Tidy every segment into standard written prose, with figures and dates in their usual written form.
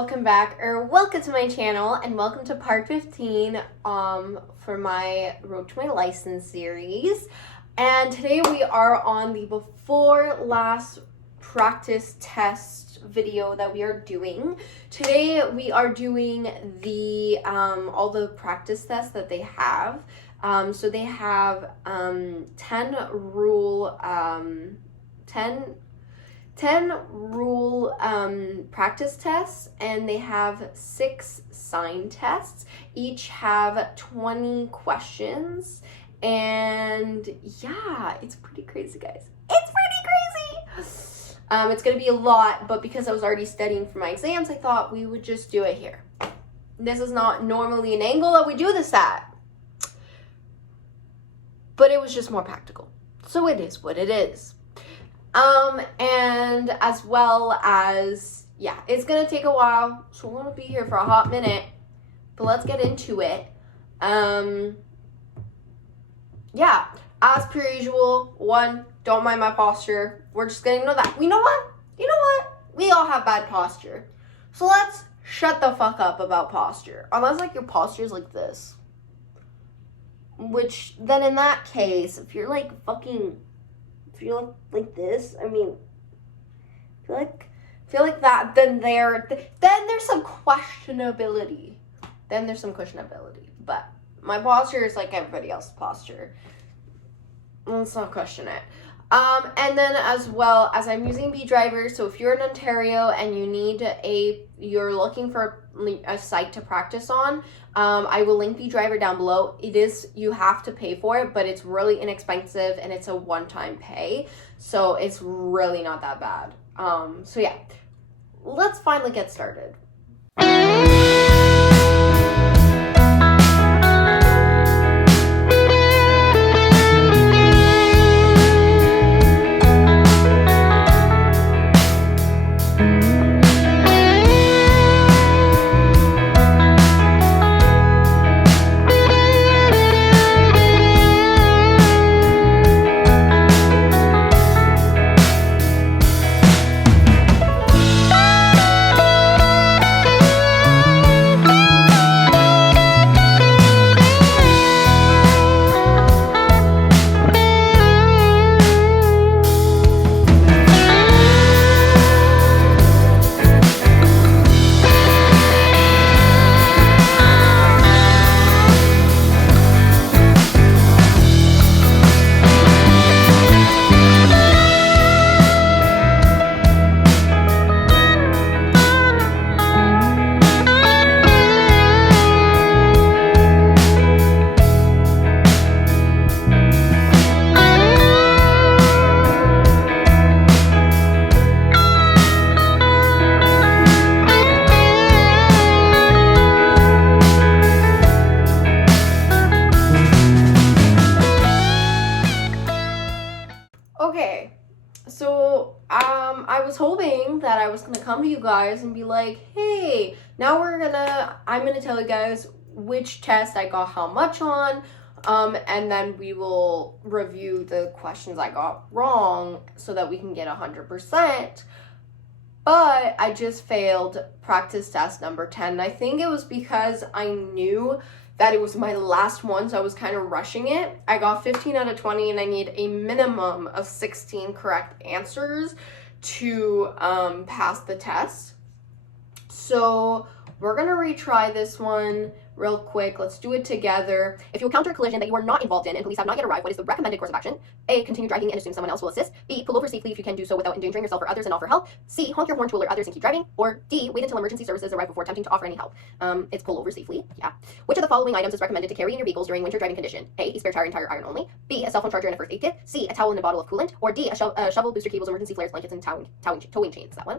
welcome back, or welcome to my channel, and welcome to part 15 for my Road to My License series. And today we are on the before last practice test video that we are doing. Today we are doing the all the practice tests that they have. So they have 10 rule practice tests, and they have 6 sign tests. Each have 20 questions, and yeah, it's pretty crazy, guys. It's pretty crazy. It's gonna be a lot, but because I was already studying for my exams, I thought we would just do it here. This is not normally an angle that we do this at, but it was just more practical. So it is what it is. And as well as, yeah, it's gonna take a while, so we're gonna be here for a hot minute, but let's get into it. Yeah, as per usual, don't mind my posture. We're just gonna know that. You know what? We all have bad posture. So let's shut the fuck up about posture. Unless, like, your posture is like this. Which, then in that case, if you're, like, like this, I mean, feel like that, then there's some questionability. But my posture is like everybody else's posture. Let's not question it. And then as well as I'm using BeDriver, so if you're in Ontario and you're looking for a site to practice on, I will link BeDriver down below. You have to pay for it, but it's really inexpensive and it's a one-time pay, so it's really not that bad. So yeah, let's finally get started. Okay, so I was hoping that I was gonna come to you guys and be like, hey, now I'm gonna tell you guys which test I got how much on, and then we will review the questions I got wrong so that we can get 100%. But I just failed practice test number 10. I think it was because I knew that it was my last one, so I was kind of rushing it. I got 15 out of 20, and I need a minimum of 16 correct answers to pass the test. So we're gonna retry this one real quick. Let's do it together. If you encounter a collision that you are not involved in and police have not yet arrived, what is the recommended course of action? A, continue driving and assume someone else will assist. B, pull over safely if you can do so without endangering yourself or others and offer help. C, honk your horn to alert others and keep driving. Or D, wait until emergency services arrive before attempting to offer any help. It's pull over safely, yeah. Which of the following items is recommended to carry in your vehicles during winter driving condition? A spare tire and tire iron only. B, a cell phone charger and a first aid kit. C, a towel and a bottle of coolant. Or D, a shovel, booster cables, emergency flares, blankets, and towing chains. That one.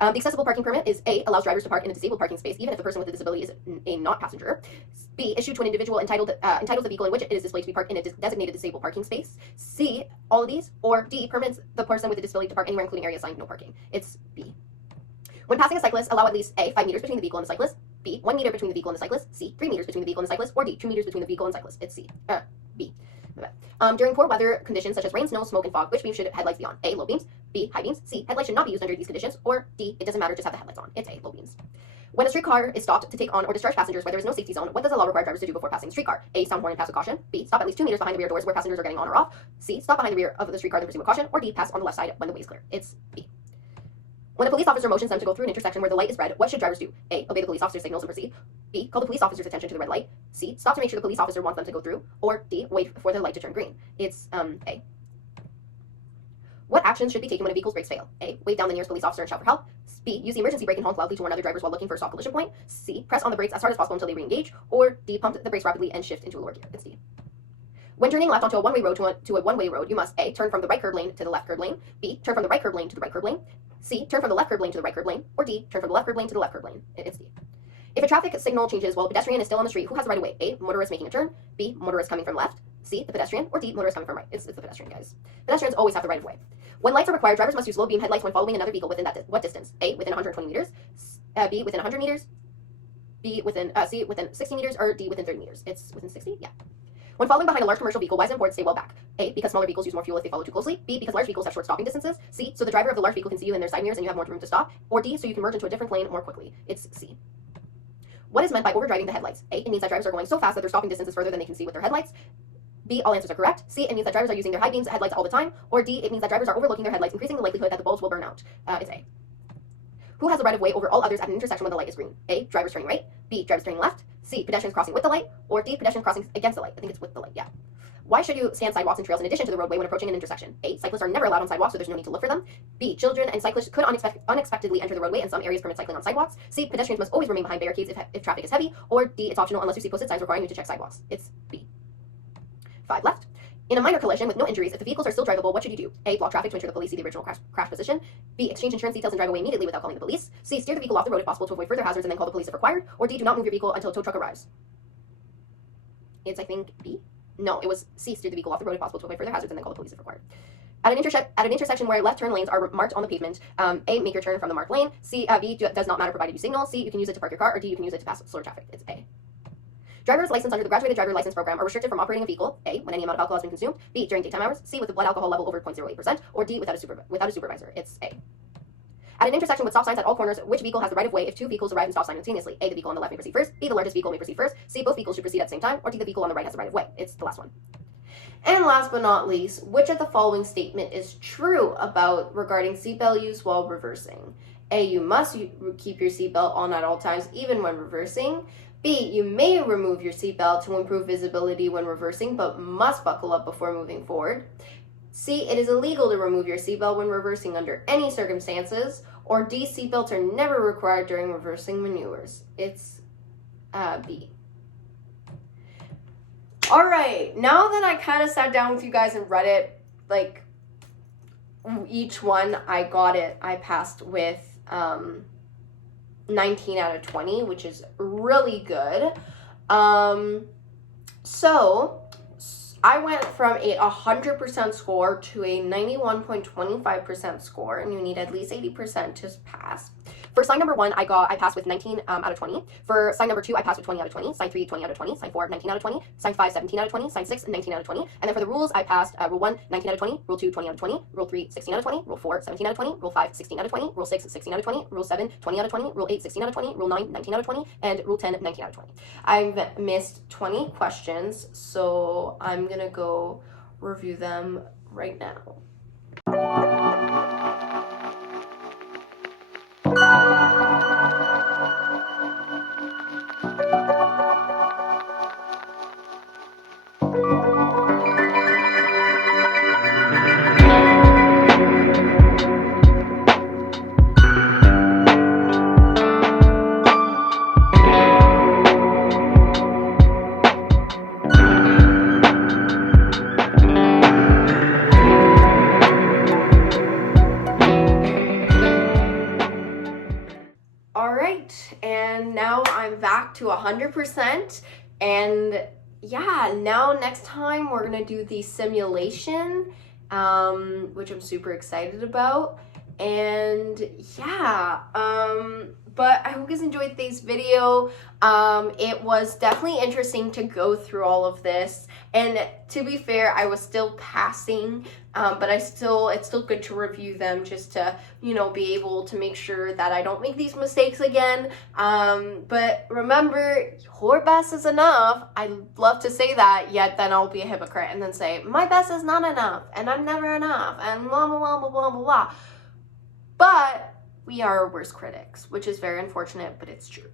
The accessible parking permit is A, allows drivers to park in a disabled parking space even if the person with a disability is a not passenger. B, issued to an individual entitles the vehicle in which it is displayed to be parked in a designated disabled parking space. C, all of these. Or D, permits the person with a disability to park anywhere including areas assigned no parking. It's B. When passing a cyclist, allow at least A, 5 meters between the vehicle and the cyclist. B, 1 meter between the vehicle and the cyclist. C, 3 meters between the vehicle and the cyclist. Or D, 2 meters between the vehicle and the cyclist. It's C. B. During poor weather conditions such as rain, snow, smoke, and fog, which beam should headlights be on? A, low beams. B, high beams, C, headlights should not be used under these conditions, or D, it doesn't matter, just have the headlights on. It's A, low beams. When a streetcar is stopped to take on or discharge passengers where there is no safety zone, what does the law require drivers to do before passing the streetcar? A, sound horn and pass with caution. B, stop at least 2 meters behind the rear doors where passengers are getting on or off. C, stop behind the rear of the streetcar then proceed with caution. Or D, pass on the left side when the way is clear. It's B. When a police officer motions them to go through an intersection where the light is red, what should drivers do? A, obey the police officer's signals and proceed. B, call the police officer's attention to the red light. C, stop to make sure the police officer wants them to go through. Or D, wait for the light to turn green. It's A. What actions should be taken when a vehicle's brakes fail? A, wave down the nearest police officer and shout for help. B, use the emergency brake and honk loudly to warn other drivers while looking for a stop collision point. C, press on the brakes as hard as possible until they re-engage. Or D, pump the brakes rapidly and shift into a lower gear. It's D. When turning left onto a one-way road to a one-way road, you must A, turn from the right curb lane to the left curb lane. B, turn from the right curb lane to the right curb lane. C, turn from the left curb lane to the right curb lane. Or D, turn from the left curb lane to the left curb lane. It's D. If a traffic signal changes while a pedestrian is still on the street, who has the right of way? A, motorist making a turn. B, motorist coming from left. C, the pedestrian. Or D, motorist coming from right. It's the pedestrian, guys. Pedestrians always have the right of way. When lights are required, drivers must use low beam headlights when following another vehicle within what distance? A, within 120 meters. B, within 100 meters. B, within C, within 60 meters. Or D, within 30 meters. It's within 60? Yeah. When following behind a large commercial vehicle, why is it important to stay well back? A, because smaller vehicles use more fuel if they follow too closely. B, because large vehicles have short stopping distances. C, so the driver of the large vehicle can see you in their side mirrors and you have more room to stop. Or D, so you can merge into a different lane more quickly. It's C. What is meant by overdriving the headlights? A, it means that drivers are going so fast that their stopping distance is further than they can see with their headlights. B, all answers are correct. C, it means that drivers are using their high beams headlights all the time. Or D, it means that drivers are overlooking their headlights, increasing the likelihood that the bulbs will burn out. It's A. Who has the right of way over all others at an intersection when the light is green? A, drivers turning right. B, drivers turning left. C, pedestrians crossing with the light. Or D, pedestrians crossing against the light. I think it's with the light, yeah. Why should you stand sidewalks and trails in addition to the roadway when approaching an intersection? A, cyclists are never allowed on sidewalks, so there's no need to look for them. B, children and cyclists could unexpectedly enter the roadway, and some areas permit cycling on sidewalks. C, pedestrians must always remain behind barricades if traffic is heavy. Or D, it's optional unless you see posted signs requiring you to check sidewalks. It's B. 5 left. In a minor collision with no injuries, if the vehicles are still drivable, what should you do? A, block traffic to ensure the police see the original crash position. B, exchange insurance details and drive away immediately without calling the police. C, steer the vehicle off the road if possible to avoid further hazards and then call the police if required. Or D, do not move your vehicle until a tow truck arrives. It's, I think, B. No, it was C, steer the vehicle off the road if possible to avoid further hazards and then call the police if required. At an intersection where left turn lanes are marked on the pavement, A, make your turn from the marked lane. B, does not matter provided you signal. C, you can use it to park your car. Or D, you can use it to pass slower traffic. It's A. Drivers licensed under the Graduated Driver License Program are restricted from operating a vehicle, A, when any amount of alcohol has been consumed. B, during daytime hours. C, with a blood alcohol level over 0.08%. Or D, without a supervisor. It's A. At an intersection with stop signs at all corners, which vehicle has the right of way if 2 vehicles arrive and stop simultaneously? A, the vehicle on the left may proceed first. B, the largest vehicle may proceed first. C, both vehicles should proceed at the same time. Or D, the vehicle on the right has the right of way. It's the last one. And last but not least, which of the following statement is true regarding seatbelt use while reversing? A, you must keep your seatbelt on at all times, even when reversing. B, you may remove your seatbelt to improve visibility when reversing, but must buckle up before moving forward. C, it is illegal to remove your seatbelt when reversing under any circumstances. Or D, seatbelts are never required during reversing maneuvers. It's B. All right, now that I kind of sat down with you guys and read it, like each one, I got it. I passed with 19 out of 20, which is really good. So I went from a 100% score to a 91.25% score, and you need at least 80% to pass. For sign number 1, I passed with 19 out of 20. For sign number 2, I passed with 20 out of 20. Sign 3, 20 out of 20. Sign 4, 19 out of 20. Sign 5, 17 out of 20. Sign 6, 19 out of 20. And then for the rules, I passed Rule 1, 19 out of 20. Rule 2, 20 out of 20. Rule 3, 16 out of 20. Rule 4, 17 out of 20. Rule 5, 16 out of 20. Rule 6, 16 out of 20. Rule 7, 20 out of 20. Rule 8, 16 out of 20. Rule 9, 19 out of 20. And Rule 10, 19 out of 20. I've missed 20 questions, so I'm going to go review them right now. And now I'm back to 100%, and yeah, now next time we're gonna do the simulation, which I'm super excited about. And yeah, but I hope you guys enjoyed today's video. It was definitely interesting to go through all of this, and to be fair, I was still passing, but it's still good to review them, just to, you know, be able to make sure that I don't make these mistakes again. But remember, your best is enough. I love to say that, yet then I'll be a hypocrite and then say my best is not enough, and I'm never enough, and blah blah blah blah blah blah blah. But we are our worst critics, which is very unfortunate, but it's true.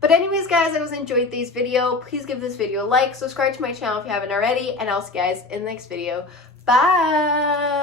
But anyways, guys, I was enjoyed this video. Please give this video a like, subscribe to my channel if you haven't already, and I'll see you guys in the next video. Bye!